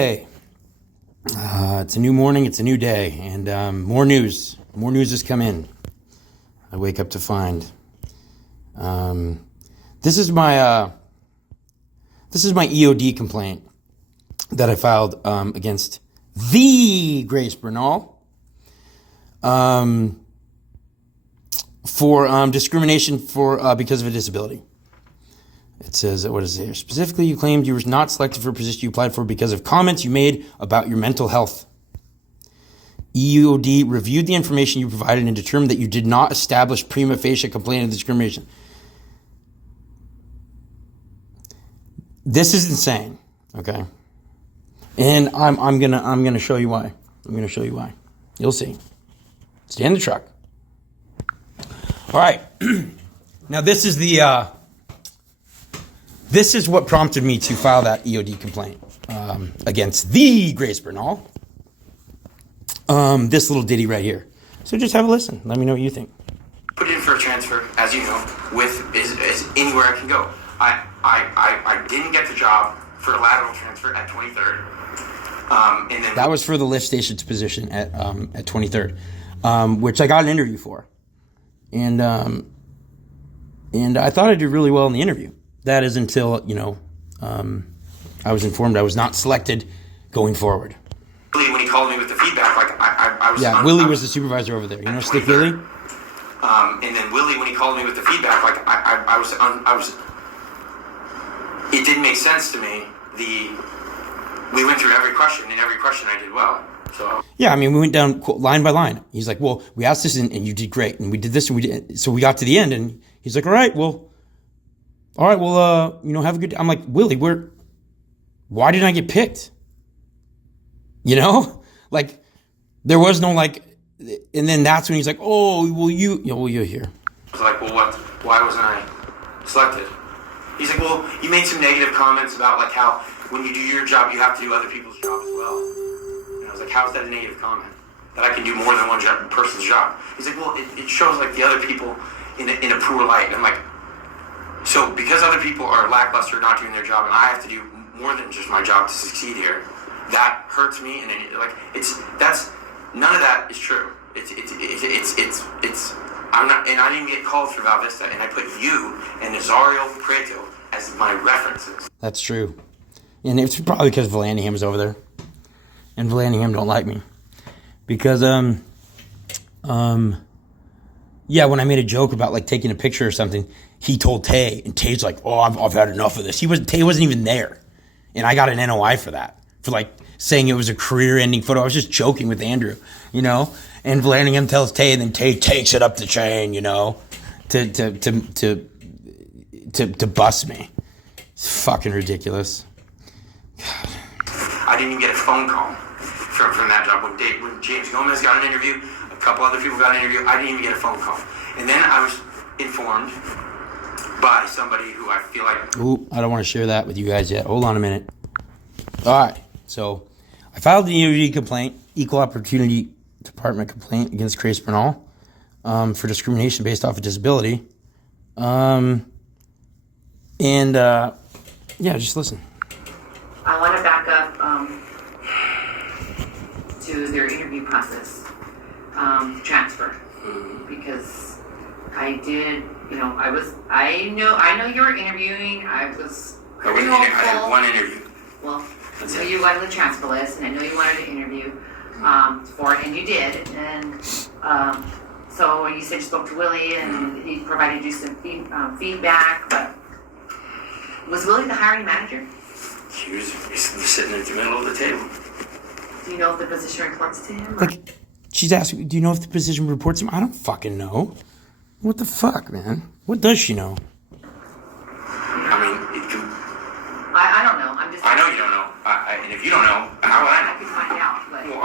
Hey, it's a new morning, it's a new day, and more news has come in. I wake up to find this is my EOD complaint that I filed against the Grace Bernal for discrimination because of a disability. It says, what is it here? Specifically, you claimed you were not selected for a position you applied for because of comments you made about your mental health. EOD reviewed the information you provided and determined that you did not establish prima facie complaint of discrimination. This is insane, okay? And I'm gonna show you why. I'm gonna show you why. You'll see. Stay in the truck. All right. Now this is This is what prompted me to file that EOD complaint against the Grace Bernal. This little ditty right here. So just have a listen. Let me know what you think. Put in for a transfer, as you know, with is anywhere I can go. I didn't get the job for a lateral transfer at 23rd. And then that was for the lift station's position at 23rd, which I got an interview for, and I thought I did really well in the interview. That is until, I was informed I was not selected going forward. Willie, when he called me with the feedback, I was... Yeah, Willie was the supervisor over there. You know Stick Willie? And then Willie, when he called me with the feedback, I was... It didn't make sense to me. We went through every question, and every question I did well. So... Yeah, we went down line by line. He's like, well, we asked this, and you did great. And we did this, and we did... So we got to the end, and he's like, all right, well, have a good day. I'm like, Willie, why didn't I get picked? There was no and then that's when he's like, oh, well, you're here. I was like, well, why wasn't I selected? He's like, well, you made some negative comments about how when you do your job, you have to do other people's job as well. And I was like, how is that a negative comment? That I can do more than one person's job? He's like, well, it shows the other people in a poor light. And I'm like, so because other people are lackluster, not doing their job, and I have to do more than just my job to succeed here, that hurts me. And none of that is true. I'm not, and I didn't get called for Val Vista, and I put you and Nazario Prieto as my references. That's true, and it's probably because Vallandigham over there, and Vallandigham don't like me because yeah, when I made a joke about taking a picture or something, he told Tay, and Tay's like, "Oh, I've had enough of this." Tay wasn't even there, and I got an NOI for that, for saying it was a career-ending photo. I was just joking with Andrew, And Vallandigham tells Tay, and then Tay takes it up the chain, to bust me. It's fucking ridiculous. God. I didn't even get a phone call from that job when James Gomez got an interview. A couple other people got an interview. I didn't even get a phone call. And then I was informed by somebody who I feel like... Ooh, I don't want to share that with you guys yet. Hold on a minute. All right. So I filed the EOD complaint, Equal Opportunity Department complaint against Grace Bernal for discrimination based off of disability. Just listen. I want to back up to their interview process, transfer, because I did, I know you were interviewing. I had one interview. Well, I know you wanted the transfer list, and I know you wanted to interview for it, and you did. And so you said you spoke to Willie, and he provided you some feedback. But was Willie the hiring manager? He was sitting in the middle of the table. Do you know if the position reports to him? She's asking, do you know if the position reports to him? I don't fucking know. What the fuck, man? What does she know? I don't know. I know you don't know. And if you don't know, how would I know? I could find out. But... Well,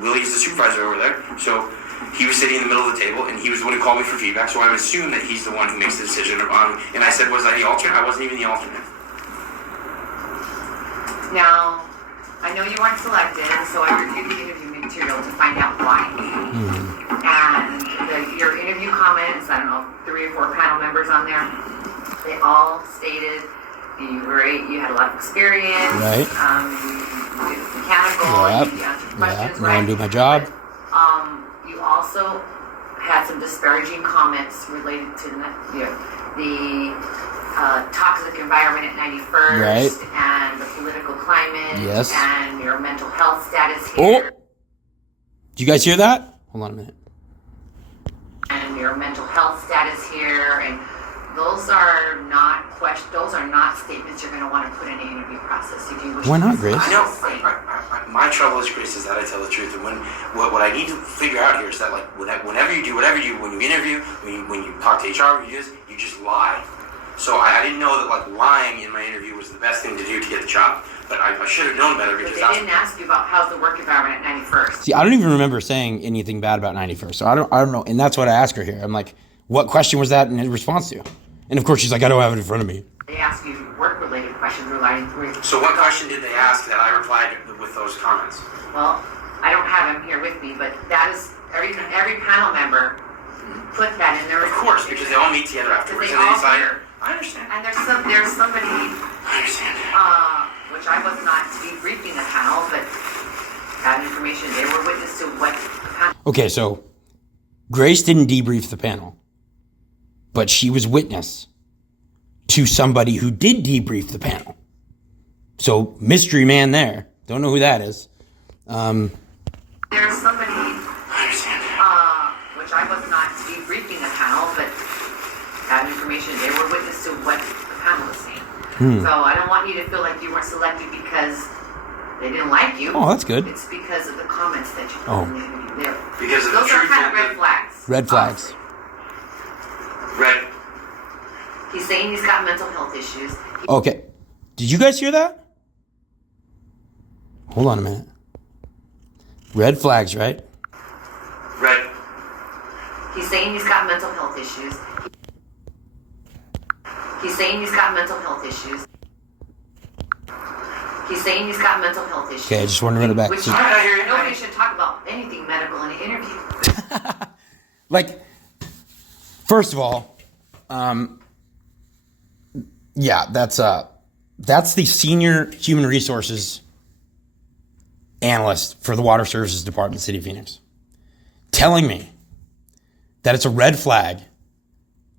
Willie's the supervisor over there. So he was sitting in the middle of the table, and he was the one who called me for feedback. So I would assume that he's the one who makes the decision. And I said, was I the alternate? I wasn't even the alternate. Now, I know you weren't selected, so I reviewed the interview material to find out why. Mm-hmm. And your interview comments, I don't know, 3 or 4 panel members on there, they all stated You had a lot of experience. Right. You did mechanical. Yep. You answered questions, Now right? I do my job. But, you also had some disparaging comments related to the toxic environment at 91st, Right. and the political climate, Yes. and your mental health status here. Oh! Did you guys hear that? Hold on a minute. And your mental health status here, and those are not statements you're going to want to put in an interview process if you wish. Why not, to Grace? I know. My trouble is, Grace, is that I tell the truth. And what I need to figure out here is that, like, whenever you do whatever you do, when you interview, when you talk to HR, you just lie. So I didn't know that, like, lying in my interview was the best thing to do to get the job. But I should have known better, because But they didn't ask you about how's the work environment at 91st. See, I don't even remember saying anything bad about 91st. So I don't know. And that's what I asked her here. I'm like, what question was that in response to? And of course she's like, I don't have it in front of me. They ask you work-related questions relating to. So what question did they ask that I replied with those comments? Well, I don't have them here with me, but that is every panel member put that in there. Of course, because they all meet together afterwards. They And they all decide. hear. I understand. And there's somebody, I understand. which I was not debriefing the panel, but that information, they were witness to what the panel. Okay, so Grace didn't debrief the panel, but she was witness to somebody who did debrief the panel. So mystery man there. Don't know who that is. There's somebody, I understand. which I was not debriefing the panel, but that information, they were witness to what the panel was saying. So I don't want you to feel like you weren't selected because they didn't like you. Oh, that's good. It's because of the comments that you put Oh. in the interview there. Because of the Those are truth kind of and red flags. Red flags. Red. He's saying he's got mental health issues. Okay. Did you guys hear that? Hold on a minute. Red flags, right? Red. He's saying he's got mental health issues. He's saying he's got mental health issues. He's saying he's got mental health issues. Okay, I just wanted to run it back. Which So- I hear you. nobody should talk about anything medical in an interview. like, first of all, yeah, that's the Senior Human Resources Analyst for the Water Services Department, City of Phoenix, telling me that it's a red flag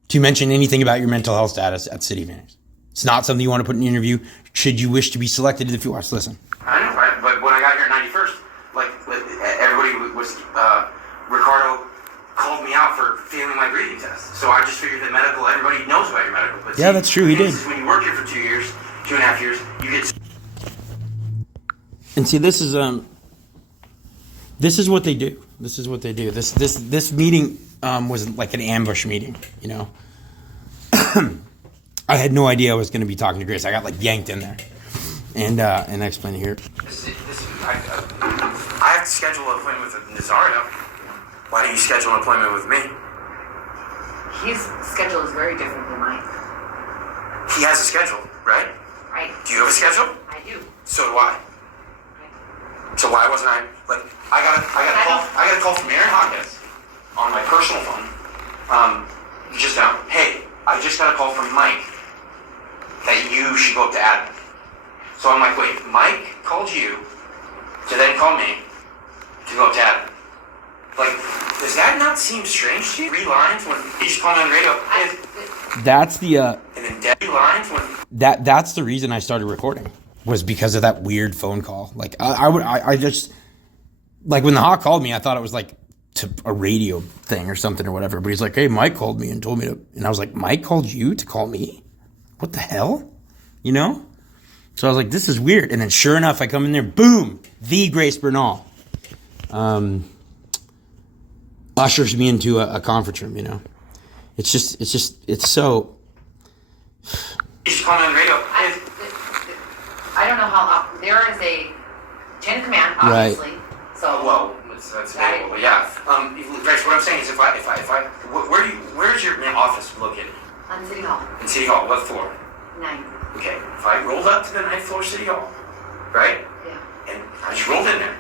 to mention anything about your mental health status at City of Phoenix. It's not something you want to put in an interview should you wish to be selected if you are. Listen. I know, right? But when I got here at 91st, like everybody was, Ricardo called me out for failing my breathing test. So I just figured that everybody knows about your medical. But Yeah, that's true, he did. When you work here for 2 years, 2.5 years, you get. And see, this is what they do. This is what they do. This meeting was like an ambush meeting, you know. I had no idea I was going to be talking to Grace. I got like yanked in there, and I explained it here. I have to schedule an appointment with Nazario. Why don't you schedule an appointment with me? His schedule is very different than mine. He has a schedule, right? Right? Do you have a schedule? I do. So do I. So why wasn't I like? I got a call from Aaron Hawkins on my personal phone. Just now. Hey, I just got a call from Mike that you should go up to admin. So I'm like, wait, Mike called you to then call me to go up to admin. Like, does that not seem strange to you? 3 lines when he just called me on the radio. That's the And then dead 3 lines when. that's the reason I started recording, was because of that weird phone call. Like I just, like when the Hawk called me, I thought it was like to a radio thing or something or whatever. But he's like, hey, Mike called me and told me to, and I was like, Mike called you to call me? What the hell? You know? So I was like, this is weird. And then sure enough, I come in there, boom, the Grace Bernal. Ushers me into a conference room, you know? It's so. He just called me on the radio. I don't know how. There is a chain of command, obviously. Right. So. Well, that's available, but yeah. Grace, what I'm saying is, where's your main office located? On City Hall. In City Hall, what floor? 9. Okay, if I rolled up to the 9th floor City Hall, right? Yeah. And I just rolled in there,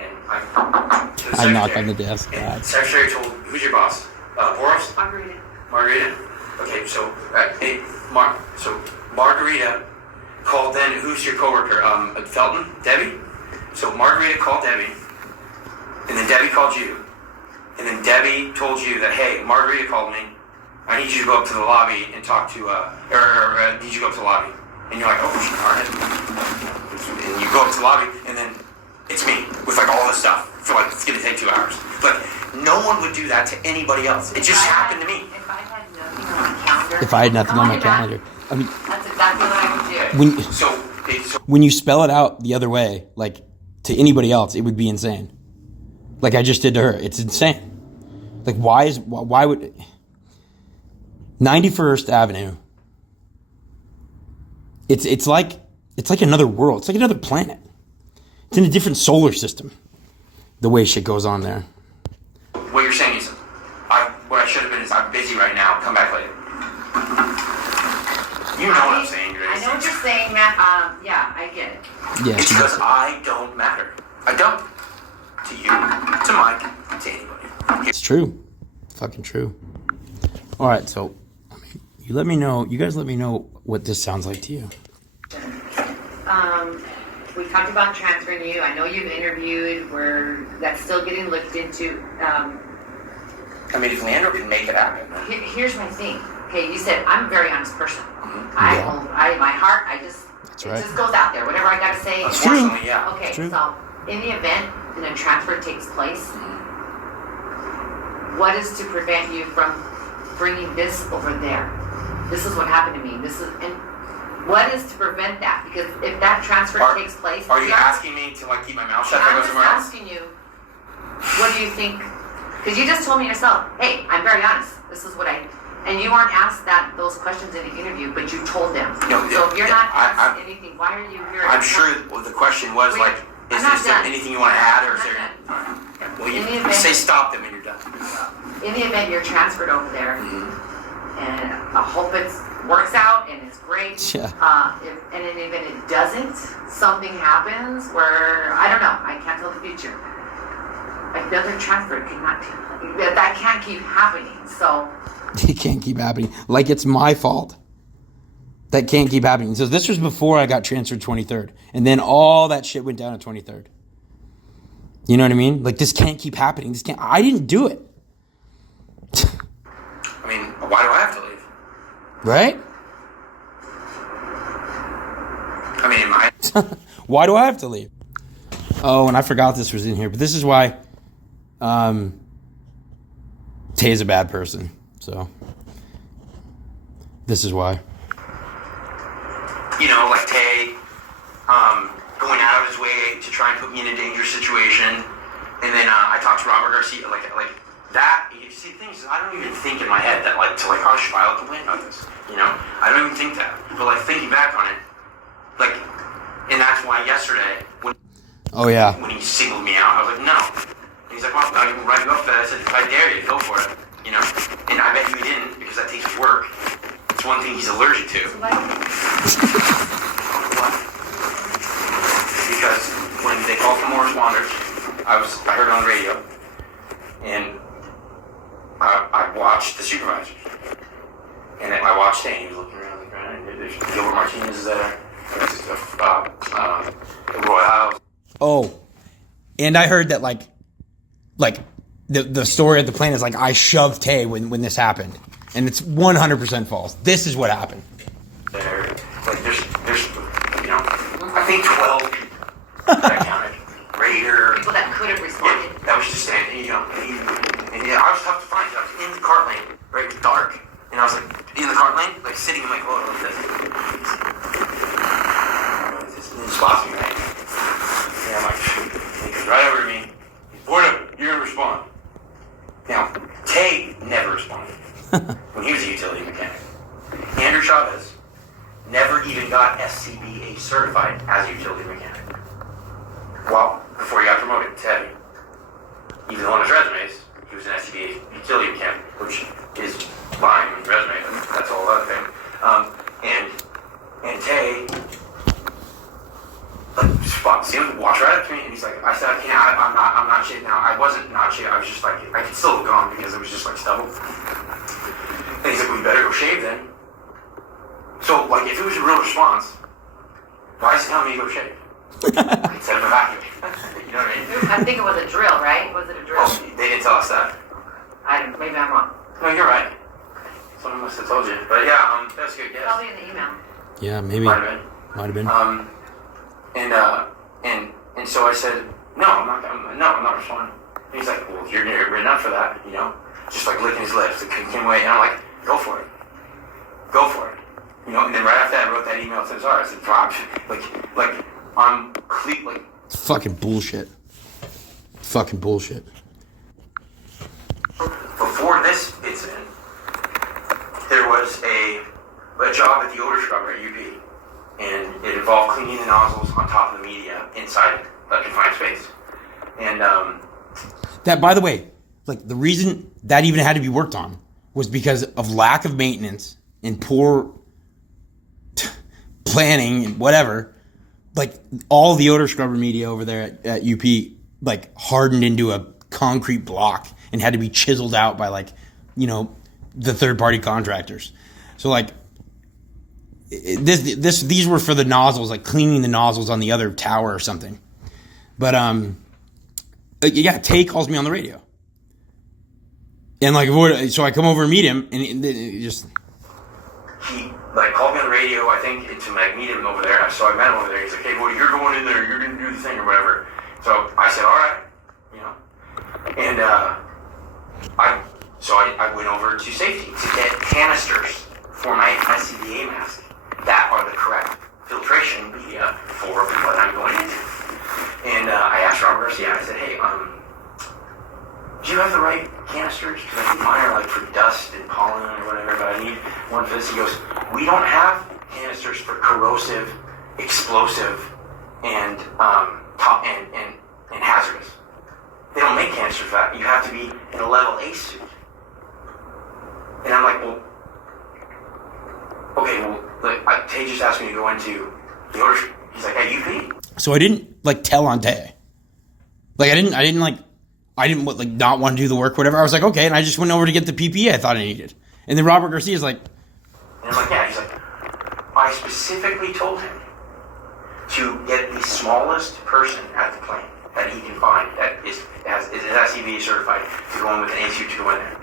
and I knock on the desk. And God. the secretary told, who's your boss? Margarita. Margarita? Okay, so, hey, so Margarita called then, who's your coworker? Felton? Debbie? So Margarita called Debbie, and then Debbie called you, and then Debbie told you that, hey, Margarita called me, I need you to go up to the lobby and talk to, I need you to go up to the lobby. And you're like, oh, all right. And you go up to the lobby, and then it's me with like all this stuff. So like, it's gonna take 2 hours. Like, no one would do that to anybody else. It just happened to me. If I had nothing on my calendar. If I had nothing on my calendar. I mean, that's exactly what I would do. When you spell it out the other way, like to anybody else, it would be insane. Like I just did to her. It's insane. Like why would 91st Avenue? It's like another world. It's like another planet. It's in a different solar system. The way shit goes on there. What you're saying is, what I should have been is, I'm busy right now. Come back later. You know what I'm saying, Grace. I know what you're saying, Matt. Yeah, I get it. Yeah, it's because I don't matter. I don't. To you, to Mike, to anybody. It's true. Fucking true. All right, so you let me know. You guys let me know what this sounds like to you. We talked about transferring you. I know you've interviewed. That's still getting looked into. I mean, if Leandro can make it happen. Here's my thing. Okay, you said I'm a very honest person. Mm-hmm. My heart, That's it right. just goes out there. Whatever I gotta say. It's true. Yeah. Okay, True. so in the event that a transfer takes place, what is to prevent you from bringing this over there? This is what happened to me. And what is to prevent that? Because if that transfer takes place, are you asking me to like keep my mouth shut if I go somewhere else? I'm just asking you. What do you think? Because you just told me yourself, hey, I'm very honest. This is what and you weren't asked those questions in the interview, but you told them. No, so if you're not asked I'm anything, why are you here? I'm sure the question was like, is there anything you want to add, or is there? Well, you say stop them when you're done. In the event you're transferred over there, and I hope it works out and it's great. Yeah. And in the event it doesn't, something happens where I don't know. I can't tell the future. Another transfer that can't keep happening. So. It can't keep happening. Like it's my fault. That can't keep happening. So this was before I got transferred 23rd. And then all that shit went down at 23rd. You know what I mean? Like this can't keep happening. I didn't do it. I mean, why do I have to leave? Right? I mean, why do I have to leave? Oh, and I forgot this was in here. But this is why Tay's a bad person. So this is why. You know, like Tay, going out of his way to try and put me in a dangerous situation. And then I talked to Robert Garcia, like that. You see, the thing is, I don't even think in my head that I should file a complaint about this. You know, I don't even think that. But like thinking back on it, and that's why yesterday when he singled me out, I was like, no. And he's like, well, I can write you up for that. I said, if I dare you, go for it. You know, and I bet you he didn't because that takes work. It's one thing he's allergic to. Because when they called for more responders, I heard it on the radio, and I watched the supervisor, and then I watched Tay, and he was looking around the ground, and there's Gilbert Martinez is there, Roy House. Oh, and I heard that like the story of the plane is like I shoved Tay when this happened, and it's 100% false. This is what happened. There's I think 12 people that I counted. Raider. People that could have responded. Yeah, that was just standing, and I was tough to find. I was in the cart lane, right? It was dark, and I was like in the cart lane, like sitting in my car like this. He spots me, right? And I'm like, shoot. And he goes right over to me. Porto, you're gonna respond. Now, Tay never responded when he was a utility mechanic. Andrew Chavez never even got SCBA certified as a utility mechanic. Well, before he got promoted to heavy. Even on his resumes, he was an SCBA utility mechanic, which is fine on his resume, but that's a whole other thing. And Tay, walked right up to me, and he's like, I said, I'm not shit now. I wasn't not shit. I was just like, I could still have gone because it was just like stubble. And he's like, well, you better go shave then. So, like, if it was a real response, Why is he telling me to go shave? Instead of evacuate. You know what I mean? I think it was a drill, right? Was it a drill? Oh, they didn't tell us that. Maybe I'm wrong. No, you're right. Someone must have told you. But yeah, that's a good guess. Probably in the email. Yeah, maybe. Might have been. Might have been. And so I said, no, I'm not responding. And he's like, well, you're written up for that, you know? Just like licking his lips, like, couldn't wait. And I'm like, go for it. Go for it. You know, and then right after that, I wrote that email to Zara. I said, drop. Like, I'm complete, like. Fucking bullshit. Fucking bullshit. Before this incident, there was a job at the odor scrubber at UP. And it involved cleaning the nozzles on top of the media inside a confined space. And, that, by the way, like the reason that even had to be worked on was because of lack of maintenance and poor planning and whatever. Like all the odor scrubber media over there at UP, like hardened into a concrete block and had to be chiseled out by like, you know, the third party contractors. So like these were for the nozzles, like cleaning the nozzles on the other tower or something. But yeah, Tay calls me on the radio. And like, so I come over and meet him, and it just... He, like, called me on the radio, I think, to, like, meet him over there. So I met him over there. He's like, hey, Woody, you're going in there. You're going to do the thing or whatever. So I said, all right, you know. And I went over to safety to get canisters for my SCBA mask that are the correct filtration media for what I'm going into. And I asked Robert Garcia, I said, hey, do you have the right canisters? Because I think mine are like for dust and pollen or whatever, but I need one for this. He goes, we don't have canisters for corrosive, explosive, and hazardous. They don't make canisters for that. You have to be in a level A suit. And I'm like, well, okay, well, like, Tay just asked me to go into the order. He's like, hey, UP? So I didn't like tell on Tay. Like I didn't not want to do the work, whatever. I was like, okay, and I just went over to get the PPE I thought I needed. And then Robert Garcia's like, and I'm like, yeah. He's like, I specifically told him to get the smallest person at the plane that he can find that is SCBA certified to go in with an A suit to go in there.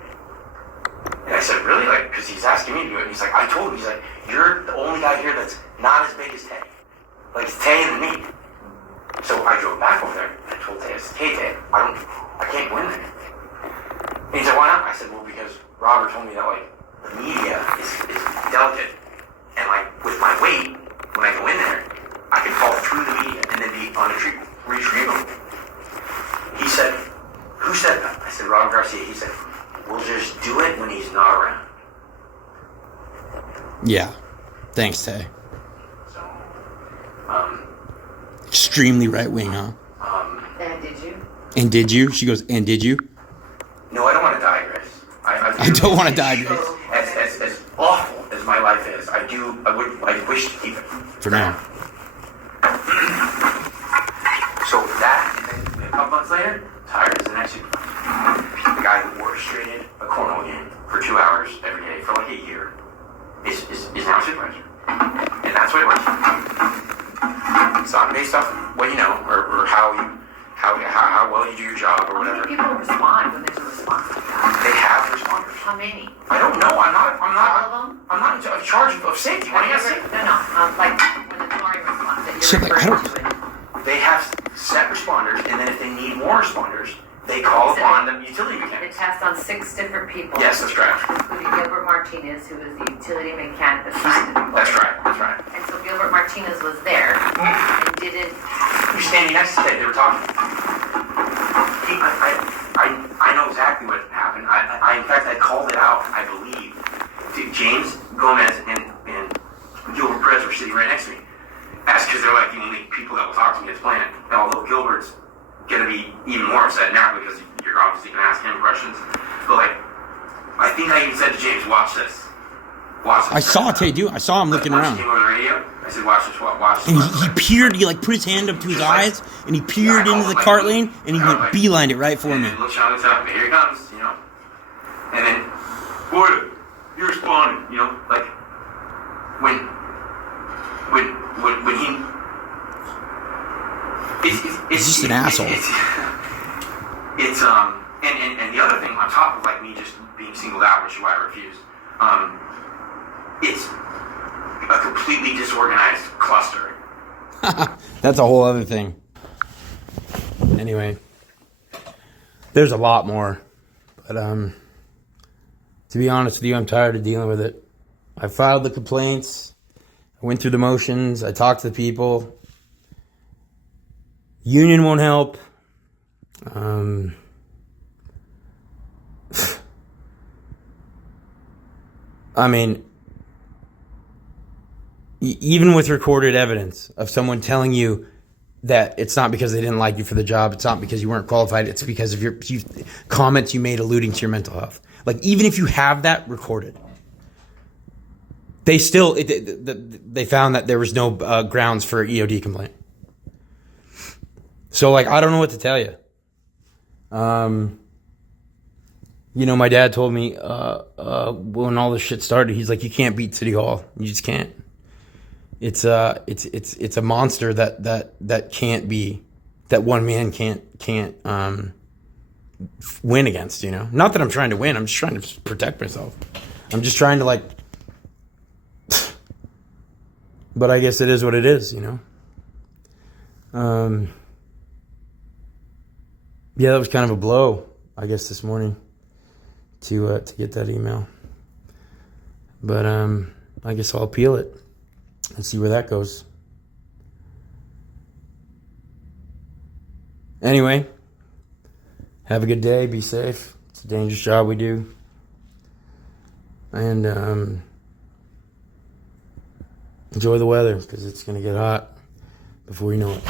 And I said, really? Like, because he's asking me to do it. And he's like, I told him. He's like, you're the only guy here that's not as big as Tay. Like, it's Tay and me. So I drove back over there and I told Tay, I said, hey, Tay, I can't go in there. And he said, why not? I said, well, because Robert told me that, like, the media is delicate. And, like, with my weight, when I go in there, I can fall through the media and then be retrievable. He said, who said that? I said, Robert Garcia. He said, we'll just do it when he's not around. yeah, thanks, Tay. So, Extremely right wing, huh? And did you? And did you? She goes, and did you? no, I don't want to die, Grace. I don't want to die, Grace. As awful as my life is, I wish to keep it. For now. So that, and then a couple months later, hired as an next supervisor. The guy who orchestrated a cornhole game for 2 hours every day for like a year is now a supervisor. And that's what it was. It's not based off what you know or how well you do your job or How whatever. many people respond when there's a response like that? They have responders. How many? I don't know. I'm not All of them? I'm not in charge of safety. Why do you have safety? No, like when the chlorine response that Shit, you're like, I referring don't- to. They have set responders, and then if they need more responders, they call upon the utility They mechanics. test on 6 different people. Yes, that's right. Including Gilbert Martinez, who is the utility mechanic assigned to the That's right. That's right. And so Gilbert Martinez was there and didn't. Who's standing next to Ted? They were talking. I know exactly what happened. In fact, I called it out. I believe James Gomez and Gilbert Perez were sitting right next to me. That's because they're like the only people that will talk to me at this plant. And although Gilbert's going to be even more upset now because you're obviously going to ask him questions. But like, I think I even said to James, watch this. Watch this. I saw Tay do. I saw him looking Once around. he came over the radio, I said, watch this, watch this. And he peered, he like put his hand up to his eyes, and he peered into the cart lane, and he went beelined it right for and me. then looked down and said, here he comes, you know. And then, boy, you responded, you know, like, when He's just an asshole. And the other thing on top of like me just being singled out, which is why I refused, it's a completely disorganized cluster. That's a whole other thing. Anyway, there's a lot more, but to be honest with you, I'm tired of dealing with it. I filed the complaints. I went through the motions. I talked to the people. Union won't help. I mean, even with recorded evidence of someone telling you that it's not because they didn't like you for the job, it's not because you weren't qualified, it's because of your comments you made alluding to your mental health. Like, even if you have that recorded, they still, they found that there was no grounds for EOD complaint. So, like, I don't know what to tell you. You know, my dad told me when all this shit started, he's like, you can't beat City Hall. You just can't. It's a monster that can't be, that one man can't win against, you know? Not that I'm trying to win, I'm just trying to protect myself. I'm just trying to, like, but I guess it is what it is, you know? Yeah, that was kind of a blow, I guess, this morning to get that email. But I guess I'll appeal it and see where that goes. Anyway, have a good day. Be safe. It's a dangerous job we do. And enjoy the weather, because it's going to get hot before you know it.